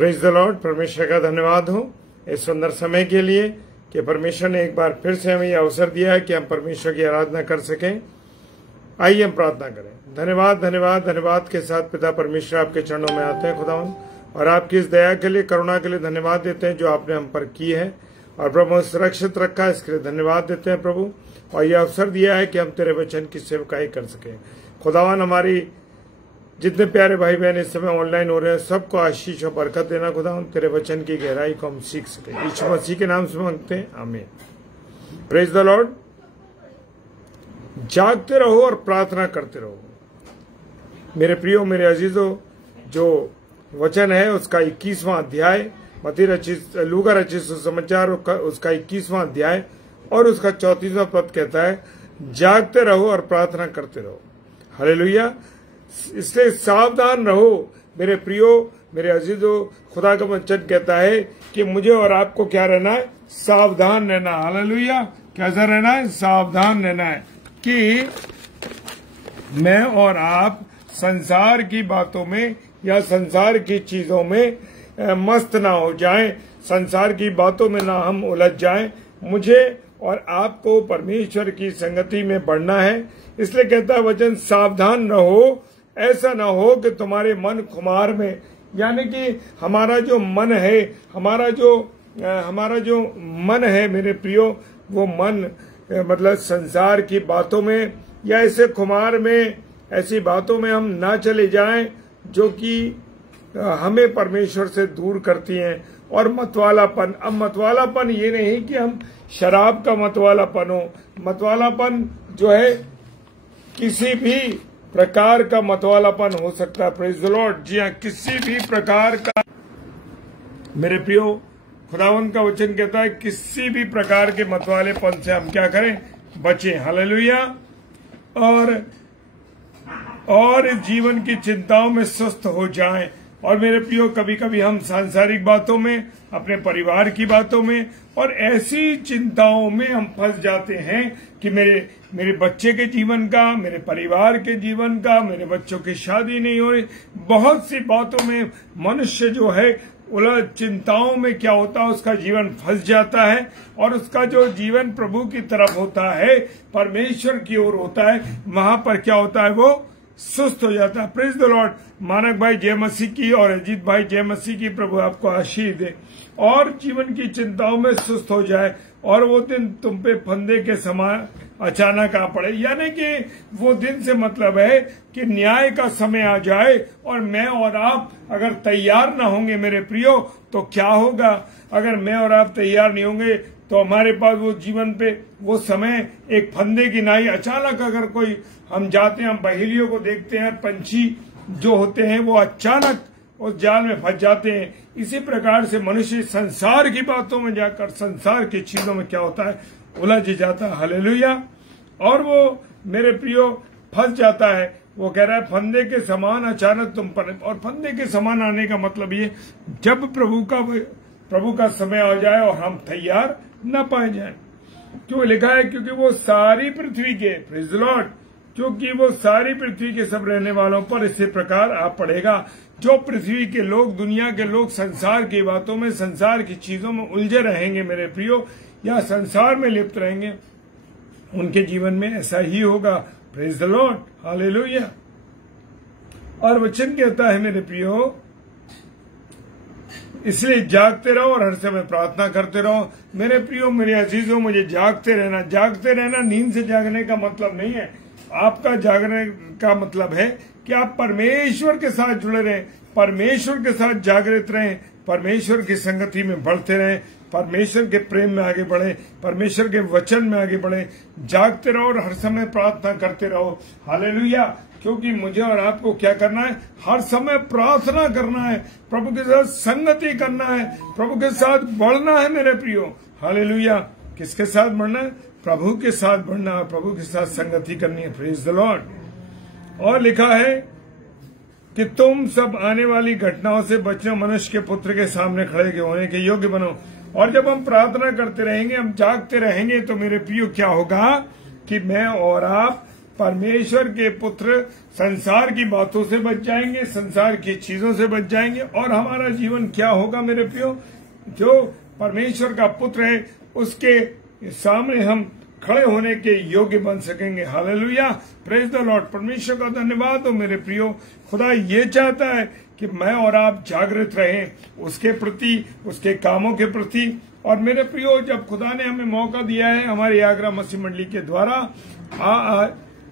Praise the Lord. परमेश्वर का धन्यवाद हो इस सुंदर समय के लिए कि परमेश्वर ने एक बार फिर से हमें यह अवसर दिया है कि हम परमेश्वर की आराधना कर सकें। आइए हम प्रार्थना करें। धन्यवाद धन्यवाद धन्यवाद के साथ पिता परमेश्वर आपके चरणों में आते हैं खुदावन, और आपकी इस दया के लिए, करुणा के लिए धन्यवाद देते हैं जो आपने हम पर की है, और प्रभु सुरक्षित रखा है, इसके लिए धन्यवाद देते हैं प्रभु। और यह अवसर दिया है कि हम तेरे वचन की सेवकाई कर सकें। खुदावन, हमारी जितने प्यारे भाई बहन इस समय ऑनलाइन हो रहे हैं सबको आशीष और बरकत देना खुदावन, तेरे वचन की गहराई को हम सीख सकें। यीशु मसीह के नाम से मांगते हैं, आमीन। Praise the Lord. जागते रहो और प्रार्थना करते रहो। मेरे प्रियो, मेरे अजीजों, जो वचन है उसका 21वां अध्याय, मत्ती रचित लूका रचित सुसमाचार उसका 21वां अध्याय और उसका 34वां पद कहता है, जागते रहो और प्रार्थना करते रहो। हालेलुया। इसलिए सावधान रहो मेरे प्रियो, मेरे अजीजों। खुदा का वचन कहता है कि मुझे और आपको क्या रहना है? सावधान रहना। हालेलुया। कैसा रहना है? सावधान रहना है कि मैं और आप संसार की बातों में या संसार की चीजों में मस्त ना हो जाएं, संसार की बातों में ना हम उलझ जाएं। मुझे और आपको परमेश्वर की संगति में बढ़ना है। इसलिए कहता है वचन, सावधान रहो, ऐसा ना हो कि तुम्हारे मन खुमार में, यानी कि हमारा जो मन है, हमारा जो मन है मेरे प्रियो, वो मन मतलब संसार की बातों में या ऐसे खुमार में, ऐसी बातों में हम ना चले जाएं जो कि हमें परमेश्वर से दूर करती हैं। और मतवालापन, अब मतवालापन ये नहीं कि हम शराब का मतवालापन हो। मतवालापन जो है किसी भी प्रकार का मतवालापन हो सकता है। Praise the Lord. जी हाँ, किसी भी प्रकार का। मेरे प्रियो, खुदावन का वचन कहता है किसी भी प्रकार के मतवालेपन से हम क्या करें? बचें। हालेलुया। और इस जीवन की चिंताओं में स्वस्थ हो जाएं। और मेरे प्रियो, कभी कभी हम सांसारिक बातों में, अपने परिवार की बातों में और ऐसी चिंताओं में हम फंस जाते हैं कि मेरे बच्चे के जीवन का, मेरे परिवार के जीवन का, मेरे बच्चों की शादी नहीं हो रही, बहुत सी बातों में मनुष्य जो है उलझ चिंताओं में क्या होता है, उसका जीवन फंस जाता है। और उसका जो जीवन प्रभु की तरफ होता है, परमेश्वर की ओर होता है, वहां पर क्या होता है? वो सुस्त हो जाता है। Praise the Lord. मानक भाई जय मसीह की और अजीत भाई जय मसीह की, प्रभु आपको आशीष दे। और जीवन की चिंताओं में सुस्त हो जाए और वो दिन तुम पे फंदे के समान अचानक आ पड़े। यानी कि वो दिन से मतलब है कि न्याय का समय आ जाए और मैं और आप अगर तैयार ना होंगे मेरे प्रियो, तो क्या होगा? अगर मैं और आप तैयार नहीं होंगे तो हमारे पास वो जीवन पे वो समय एक फंदे की नाई, अचानक अगर कोई हम जाते हैं, हम बहेलियों को देखते हैं, पंछी जो होते हैं वो अचानक उस जाल में फंस जाते हैं। इसी प्रकार से मनुष्य संसार की बातों में जाकर संसार की चीजों में क्या होता है? उलझ जाता है। हालेलुया। और वो मेरे प्रियो फंस जाता है। वो कह रहा है फंदे के समान अचानक तुम पर। और फंदे के समान आने का मतलब ये, जब प्रभु का समय आ जाए और हम तैयार न पाए जाए। क्यों लिखा है? क्योंकि वो सारी पृथ्वी के, प्रेज द लॉर्ड, क्योंकि वो सारी पृथ्वी के सब रहने वालों पर इसी प्रकार आ पड़ेगा। जो पृथ्वी के लोग, दुनिया के लोग संसार की बातों में, संसार की चीजों में उलझे रहेंगे मेरे प्रियो, या संसार में लिप्त रहेंगे, उनके जीवन में ऐसा ही होगा। Praise the Lord. हालेलुया। और वचन कहता है मेरे प्रियो, इसलिए जागते रहो और हर समय प्रार्थना करते रहो। मेरे प्रियो, मेरे अजीजों, मुझे जागते रहना नींद से जागने का मतलब नहीं है। आपका जागने का मतलब है कि आप परमेश्वर के साथ जुड़े रहें, परमेश्वर के साथ जागृत रहें, परमेश्वर की संगति में बढ़ते रहें, परमेश्वर के प्रेम में आगे बढ़े, परमेश्वर के वचन में आगे बढ़े। जागते रहो और हर समय प्रार्थना करते रहो। हालेलुया। क्योंकि मुझे और आपको क्या करना है? हर समय प्रार्थना करना है, प्रभु के साथ संगति करना है, प्रभु के साथ बढ़ना है मेरे प्रियो। हालेलुया। किसके साथ बढ़ना है? प्रभु के साथ बढ़ना है, प्रभु के साथ संगति करनी है। Praise the Lord. और लिखा है कि तुम सब आने वाली घटनाओं से बचने, मनुष्य के पुत्र के सामने खड़े होने के योग्य बनो। और जब हम प्रार्थना करते रहेंगे, हम जागते रहेंगे, तो मेरे प्रियो क्या होगा कि मैं और आप परमेश्वर के पुत्र संसार की बातों से बच जाएंगे, संसार की चीजों से बच जाएंगे, और हमारा जीवन क्या होगा मेरे प्रियो? जो परमेश्वर का पुत्र है उसके सामने हम खड़े होने के योग्य बन सकेंगे। Hallelujah, praise the Lord. परमेश्वर का धन्यवाद हो मेरे प्रियो। खुदा ये चाहता है कि मैं और आप जागृत रहें उसके प्रति, उसके कामों के प्रति। और मेरे प्रियो, जब खुदा ने हमें मौका दिया है हमारी आगरा मसीह मंडली के द्वारा,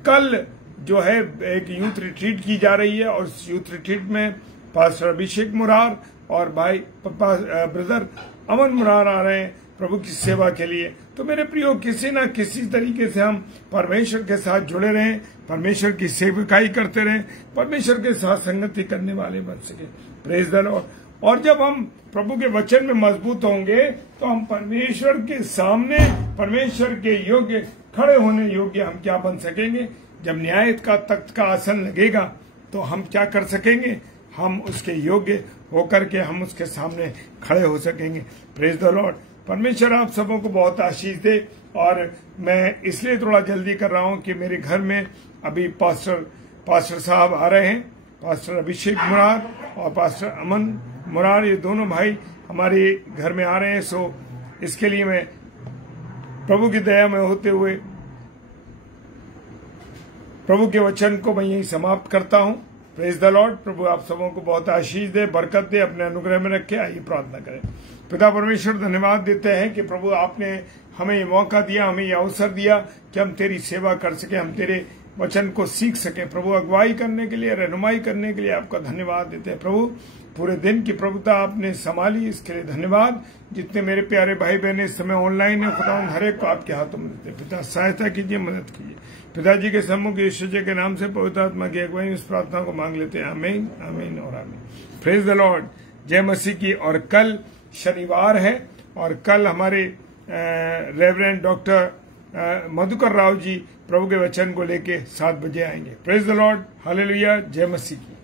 कल जो है एक यूथ रिट्रीट की जा रही है, और उस यूथ रिट्रीट में पास्टर अभिषेक मुरार और भाई ब्रदर अमन मुरार आ रहे हैं प्रभु की सेवा के लिए। तो मेरे प्रियो, किसी न किसी तरीके से हम परमेश्वर के साथ जुड़े रहें, परमेश्वर की सेवकाई करते रहें, परमेश्वर के साथ संगति करने वाले बन सके। Praise the Lord. और जब हम प्रभु के वचन में मजबूत होंगे तो हम परमेश्वर के सामने, परमेश्वर के योग्य, खड़े होने योग्य हम क्या बन सकेंगे? जब न्याय का तख्त का आसन लगेगा तो हम क्या कर सकेंगे? हम उसके योग्य होकर के हम उसके सामने खड़े हो सकेंगे। Praise the Lord. परमेश्वर आप सबों को बहुत आशीष दे। और मैं इसलिए थोड़ा जल्दी कर रहा हूं कि मेरे घर में अभी पास्टर साहब आ रहे हैं, पास्टर अभिषेक मुरार और पास्टर अमन मुरार, ये दोनों भाई हमारे घर में आ रहे हैं। सो इसके लिए मैं प्रभु की दया में होते हुए प्रभु के वचन को मैं यही समाप्त करता हूं। Praise the Lord. प्रभु आप सबों को बहुत आशीष दे, बरकत दे, अपने अनुग्रह में रखे। आइए प्रार्थना करें। पिता परमेश्वर, धन्यवाद देते हैं कि प्रभु आपने हमें ये मौका दिया, हमें ये अवसर दिया कि हम तेरी सेवा कर सके, हम तेरे वचन को सीख सके। प्रभु अगुवाई करने के लिए, रहनुमाई करने के लिए आपका धन्यवाद देते हैं। प्रभु पूरे दिन की प्रभुता आपने संभाली, इसके लिए धन्यवाद। जितने मेरे प्यारे भाई बहन इस समय ऑनलाइन है, खुदा उन हरेक को आपके हाथों में देते। पिता सहायता कीजिए, मदद कीजिए। पिताजी के सम्मुख यीशु जी के नाम से पवित्र आत्मा की अगुवाई इस प्रार्थना को मांग लेते हैं। आमीन, आमीन और आमीन। Praise the Lord. जय मसीह की। और कल शनिवार है और कल हमारे रेवरेंड डॉक्टर मधुकर राव जी प्रभु के वचन को लेके 7 बजे आएंगे। Praise the Lord. हालेलुया। जय मसीह की।